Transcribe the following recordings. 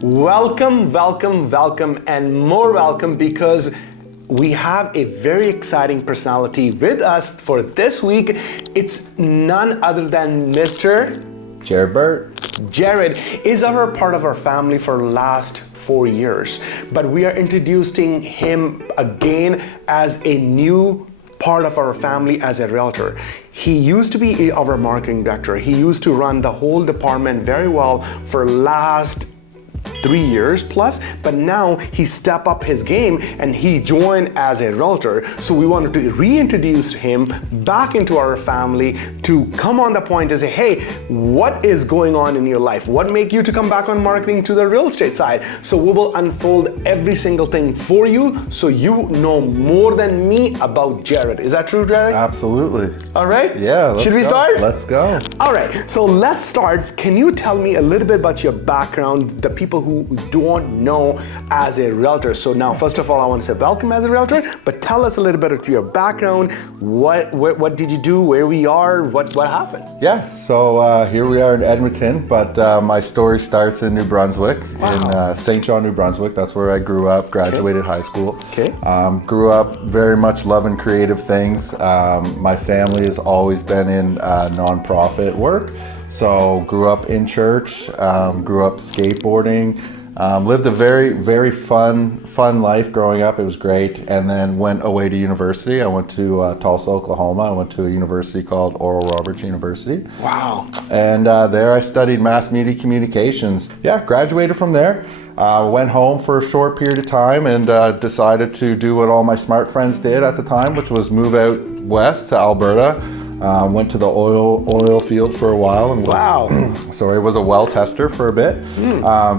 Welcome, welcome, welcome, and more welcome because we have a very exciting personality with us for this week. It's none other than Mr. Jared Burt. Jared is part of our family for the last 4 years, but we are introducing him again as a new part of our family as a realtor. He used to be our marketing director. He used to run the whole department very well for last 3 years plus, but now he stepped up his game and he joined as a realtor. So we wanted to reintroduce him back into our family to come on the point and say, hey, what is going on in your life? What make you to come back on marketing to the real estate side? So we will unfold every single thing for you so you know more than me about Jared. Is that true, Jared? Absolutely. All right? Yeah. Should we start? Let's go. All right, so let's start. Can you tell me a little bit about your background, the people who don't know as a realtor? So now, first of all, I want to say welcome as a realtor, but tell us a little bit of your background. What did you do? Where we are? What happened? Yeah, so here we are in Edmonton, but my story starts in New Brunswick, Wow. in St. John, New Brunswick. That's where I grew up, graduated high school. Okay. Grew up very much loving creative things. My family has always been in nonprofit work. So grew up in church, grew up skateboarding, lived a very, very fun life growing up. It was great. And then went away to university. I went to Tulsa, Oklahoma. I went to a university called Oral Roberts University. Wow. And there I studied mass media communications. Yeah, graduated from there. Went home for a short period of time and decided to do what all my smart friends did at the time, which was move out west to Alberta. Went to the oil field for a while and was, Wow. so I was a well tester for a bit.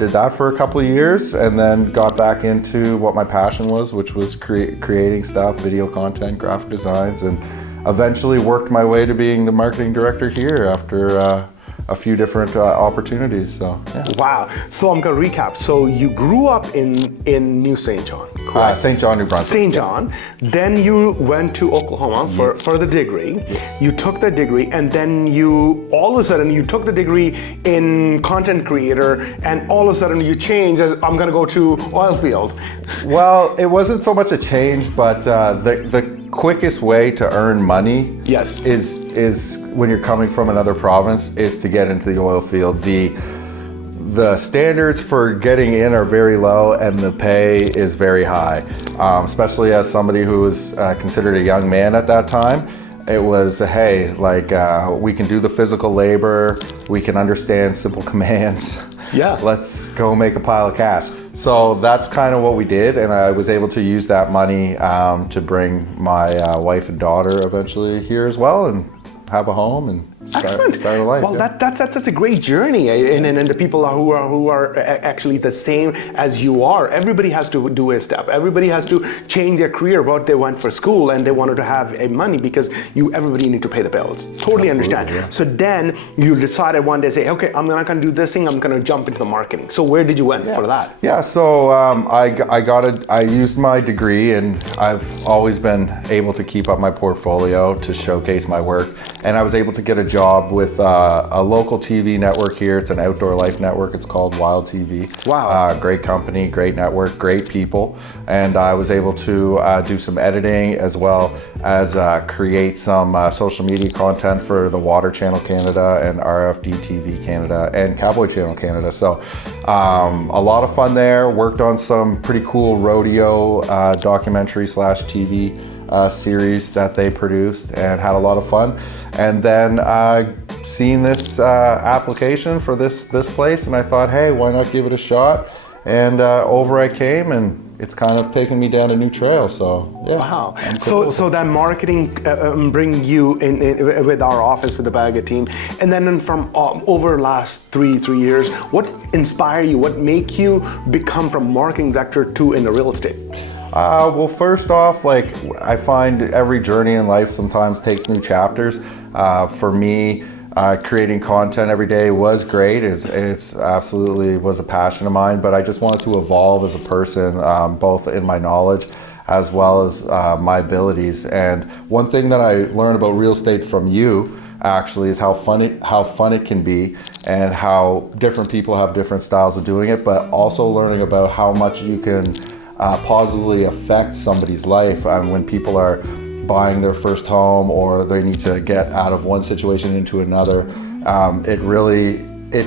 Did that for a couple of years and then got back into what my passion was, which was creating stuff, video content, graphic designs, and eventually worked my way to being the marketing director here after a few different opportunities. So yeah. Wow. So I'm going to recap. So you grew up in New St. John, correct? St. John, New Brunswick. St. John. Then you went to Oklahoma for the degree. Yes. You took the degree and then you, all of a sudden, you took the degree in content creator and all of a sudden you changed as I'm going to go to oil field. Well, it wasn't so much a change, but the quickest way to earn money Yes. is when you're coming from another province is to get into the oil field. The standards for getting in are very low and the pay is very high, especially as somebody who was considered a young man at that time. It was, hey, like we can do the physical labor, we can understand simple commands. Yeah. Let's go make a pile of cash. So that's kind of what we did, and I was able to use that money to bring my wife and daughter eventually here as well, and have a home and start a life. Well, yeah. that's a great journey, and the people who are actually the same as you are. Everybody has to do a step. Everybody has to change their career. What they went for school, and they wanted to have a money because everybody need to pay the bills. Totally understand. Yeah. So then you decided one day, say, okay, I'm not going to do this thing. I'm going to jump into the marketing. So where did you went for that? Yeah, so I used my degree, and I've always been able to keep up my portfolio to showcase my work. And I was able to get a job with a local TV network here. It's an outdoor life network. It's called Wild TV. Wow. Great company, great network, great people. And I was able to do some editing as well as create some social media content for the Water Channel Canada and RFD TV Canada and Cowboy Channel Canada. So a lot of fun there. Worked on some pretty cool rodeo documentary / TV series that they produced and had a lot of fun. And then seen this application for this place, and I thought, hey, why not give it a shot? And over I came, and it's kind of taken me down a new trail. So yeah. Wow. So that marketing bring you in with our office with the Bagga team, and then from over the last three years, what inspired you? What make you become from marketing director to in the real estate? Well, first off, like I find every journey in life sometimes takes new chapters. For me, creating content every day was great. It's absolutely was a passion of mine, but I just wanted to evolve as a person, both in my knowledge as well as my abilities. And one thing that I learned about real estate from you actually is how fun it can be, and how different people have different styles of doing it, but also learning about how much you can positively affect somebody's life when people are buying their first home or they need to get out of one situation into another. It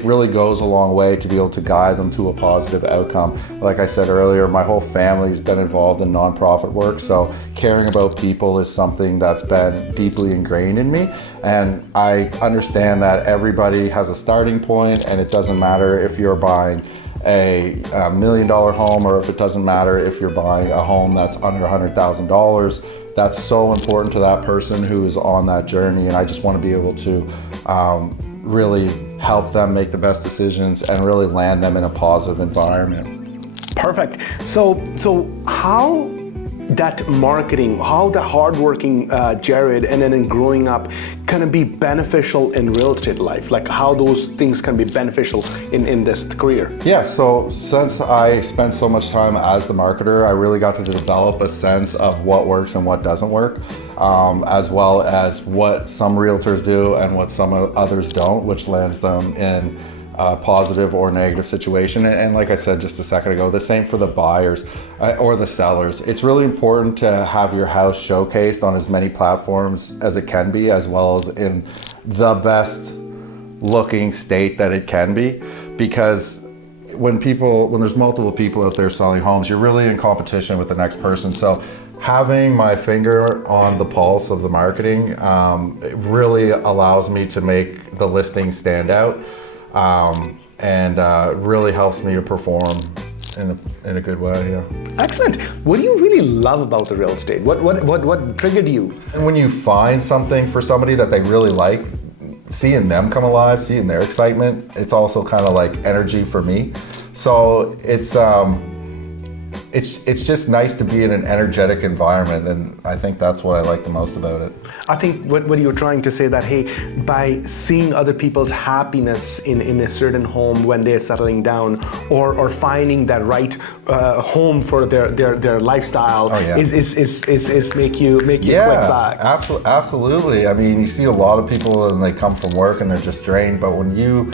really goes a long way to be able to guide them to a positive outcome. Like I said earlier, my whole family's been involved in nonprofit work, so caring about people is something that's been deeply ingrained in me. And I understand that everybody has a starting point, and it doesn't matter if you're buying a $1 million home or if it doesn't matter if you're buying a home that's under $100,000. That's so important to that person who is on that journey, and I just want to be able to really help them make the best decisions and really land them in a positive environment. Perfect. So how that marketing, how the hardworking Jared and then in growing up can be beneficial in real estate life? Like how those things can be beneficial in this career? Yeah, so since I spent so much time as the marketer, I really got to develop a sense of what works and what doesn't work, as well as what some realtors do and what some others don't, which lands them in a positive or negative situation. And like I said just a second ago, the same for the buyers or the sellers. It's really important to have your house showcased on as many platforms as it can be, as well as in the best looking state that it can be, because when there's multiple people out there selling homes, you're really in competition with the next person. So having my finger on the pulse of the marketing, it really allows me to make the listing stand out, and really helps me to perform in a good way. Yeah. Excellent. What do you really love about the real estate? What triggered you? And when you find something for somebody that they really like, seeing them come alive, seeing their excitement, it's also kind of like energy for me. So it's just nice to be in an energetic environment, and I think that's what I like the most about it. I think what you're trying to say that, hey, by seeing other people's happiness in a certain home when they're settling down, or finding that right home for their lifestyle, is make you click back. Absolutely. I mean, you see a lot of people and they come from work and they're just drained, but when you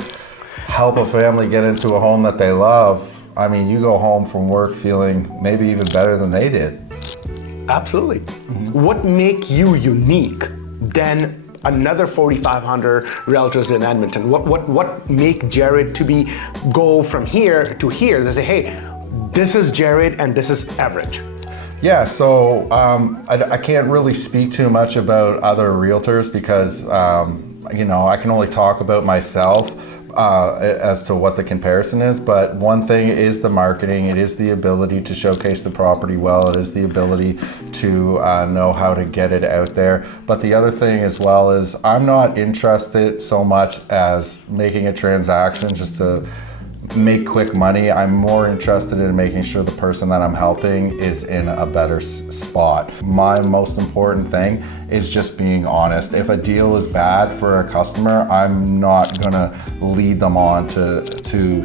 help a family get into a home that they love, I mean, you go home from work feeling maybe even better than they did. Absolutely. Mm-hmm. What make you unique than another 4,500 realtors in Edmonton? What make Jared to go from here to here? They say, hey, this is Jared and this is average. Yeah, so I can't really speak too much about other realtors because I can only talk about myself. As to what the comparison is, but one thing is the marketing. It is the ability to showcase the property well. It is the ability to know how to get it out there. But the other thing as well is I'm not interested so much as making a transaction just to make quick money. I'm more interested in making sure the person that I'm helping is in a better spot. My most important thing is just being honest. If a deal is bad for a customer, I'm not gonna lead them on to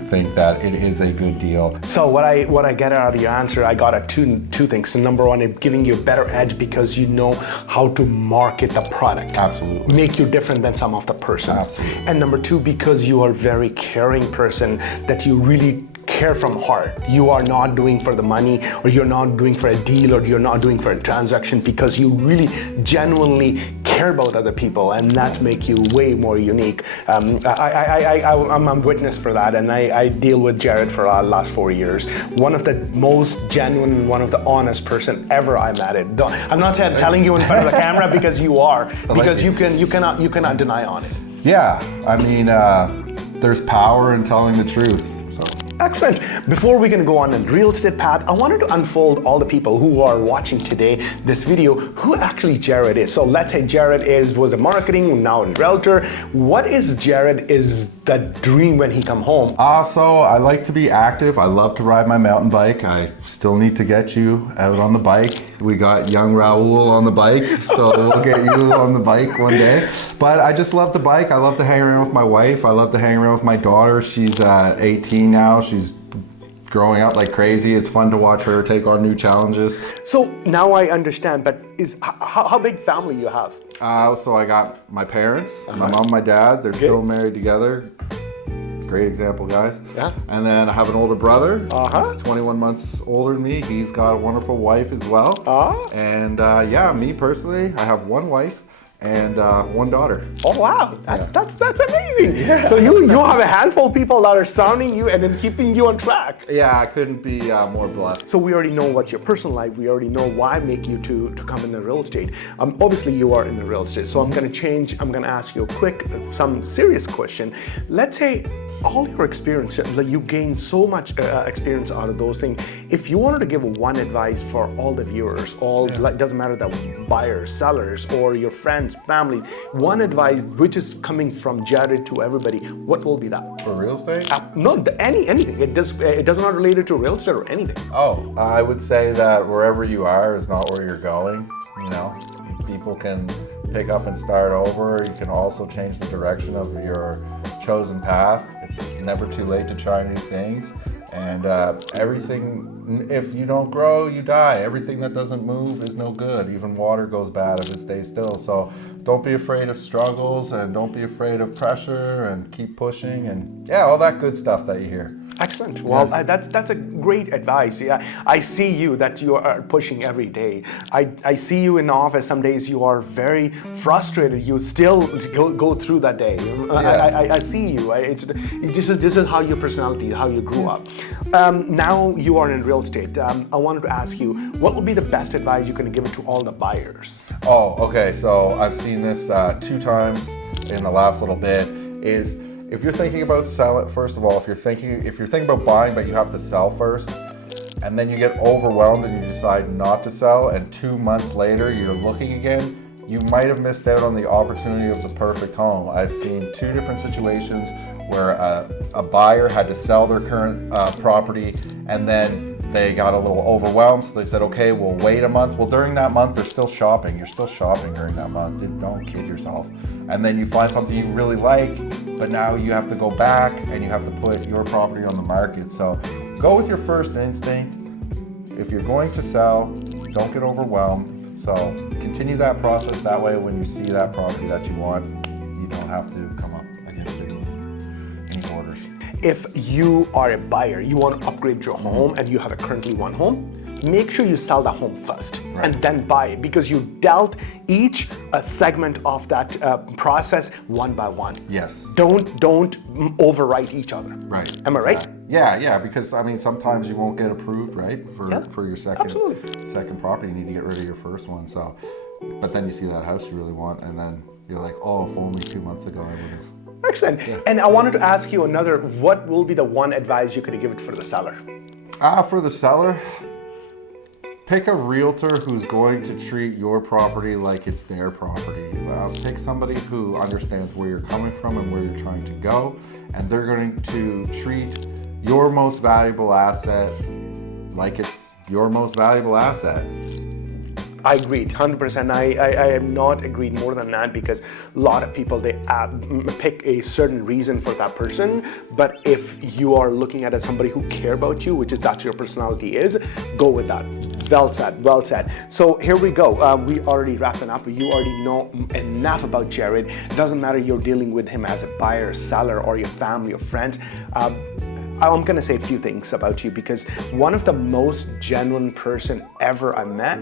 think that it is a good deal. So what I get out of your answer, I got two things. So number one, it's giving you a better edge because you know how to market the product. Absolutely. Make you different than some of the persons. Absolutely. And number two, because you are a very caring person, that you really care from heart. You are not doing for the money, or you're not doing for a deal, or you're not doing for a transaction, because you really genuinely care about other people, and that make you way more unique. I'm a witness for that, and I deal with Jared for the last 4 years. One of the most genuine, one of the honest person ever I met. I'm not telling you in front of the camera because you are, because you cannot deny on it. Yeah, I mean, there's power in telling the truth. Excellent. Before we can go on a real estate path, I wanted to unfold all the people who are watching today this video, who actually Jared is. So let's say Jared was a marketing, now a realtor. What is Jared is the dream when he come home? So I like to be active. I love to ride my mountain bike. I still need to get you out on the bike. We got young Raul on the bike, so we'll get you on the bike one day. But I just love the bike. I love to hang around with my wife. I love to hang around with my daughter. She's 18 now. She's growing up like crazy. It's fun to watch her take on new challenges. So now I understand, but how big family you have? So I got my parents, my mom, my dad. They're still married together. Great example, guys. Yeah. And then I have an older brother. He's 21 months older than me. He's got a wonderful wife as well. And yeah, me personally, I have one wife and one daughter. Oh wow, that's amazing. So you have a handful of people that are surrounding you and then keeping you on track. Yeah, I couldn't be more blessed. So we already know what's your personal life. We already know why make you to come in the real estate. Obviously you are in the real estate. So I'm gonna ask you a quick, some serious question. Let's say all your experience, like you gained so much experience out of those things. If you wanted to give one advice for all the viewers, like doesn't matter that buyers, sellers, or your friends, family, one advice which is coming from Jared to everybody, what will be that? For real estate? No, anything. It does not relate to real estate or anything. Oh, I would say that wherever you are is not where you're going. You know, people can pick up and start over. You can also change the direction of your chosen path. It's never too late to try new things. And everything, if you don't grow, you die. Everything that doesn't move is no good. Even water goes bad if it stays still. So don't be afraid of struggles and don't be afraid of pressure and keep pushing and yeah, all that good stuff that you hear. Excellent. Well, that's a great advice. Yeah, I see you that you are pushing every day. I see you in the office. Some days you are very frustrated. You still go through that day. I see you. This is how your personality, how you grew up. Now you are in real estate. I wanted to ask you, what would be the best advice you can give to all the buyers? Oh, okay. So I've seen this 2 times in the last little bit. Is if you're thinking about selling, first of all, if you're thinking about buying, but you have to sell first, and then you get overwhelmed and you decide not to sell, and 2 months later you're looking again, you might have missed out on the opportunity of the perfect home. I've seen 2 different situations where a buyer had to sell their current property, and then they got a little overwhelmed, so they said, okay, we'll wait a month. Well, during that month, they're still shopping. You're still shopping during that month. Don't kid yourself. And then you find something you really like, but now you have to go back and you have to put your property on the market. So go with your first instinct. If you're going to sell, don't get overwhelmed. So continue that process. That way, when you see that property that you want, you don't have to come up against any borders. If you are a buyer, you want to upgrade your home and you have currently one home, make sure you sell that home first and then buy it, because you dealt each segment of that process one by one. Yes. Don't overwrite each other. Right. Am I right? Yeah, because I mean sometimes you won't get approved, right? For your second property, you need to get rid of your first one. So, but then you see that house you really want, and then you're like, oh, if only 2 months ago I would have. Excellent. Yeah. And I wanted to ask you another, what will be the one advice you could give it for the seller? For the seller, pick a realtor who's going to treat your property like it's their property. Pick somebody who understands where you're coming from and where you're trying to go, and they're going to treat your most valuable asset like it's your most valuable asset. I agreed, 100%. I have not agreed more than that, because a lot of people, they pick a certain reason for that person. But if you are looking at it as somebody who care about you, which is that's your personality is, go with that. Well said, well said. So here we go. We already wrapping up. You already know enough about Jared. It doesn't matter you're dealing with him as a buyer, seller, or your family or friends. I'm gonna say a few things about you, because one of the most genuine person ever I met,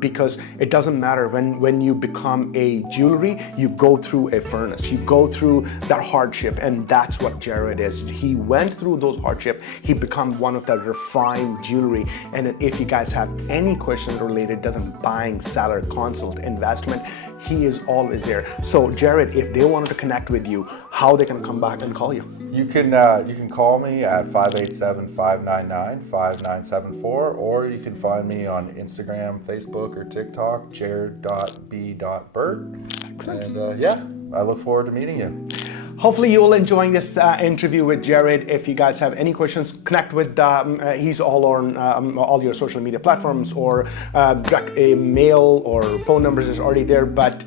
because it doesn't matter when you become a jewelry, you go through a furnace, you go through that hardship, and that's what Jared is. He went through those hardship, he become one of the refined jewelry. And if you guys have any questions related, doesn't buying, seller, consult, investment, he is always there. So Jared, if they wanted to connect with you, how they can come back and call you? You can call me at 587-599-5974, or you can find me on Instagram, Facebook, or TikTok, jared.b.burt. Excellent. And yeah, I look forward to meeting you. Hopefully you will enjoying this interview with Jared. If you guys have any questions, connect with, he's all on all your social media platforms, or direct a mail or phone numbers is already there. But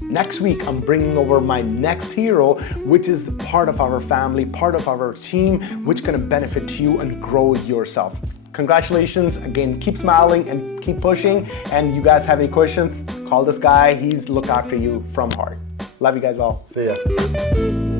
next week, I'm bringing over my next hero, which is part of our family, part of our team, which can benefit you and grow yourself. Congratulations again, keep smiling and keep pushing. And you guys have any questions, call this guy. He's look after you from heart. Love you guys all. See ya.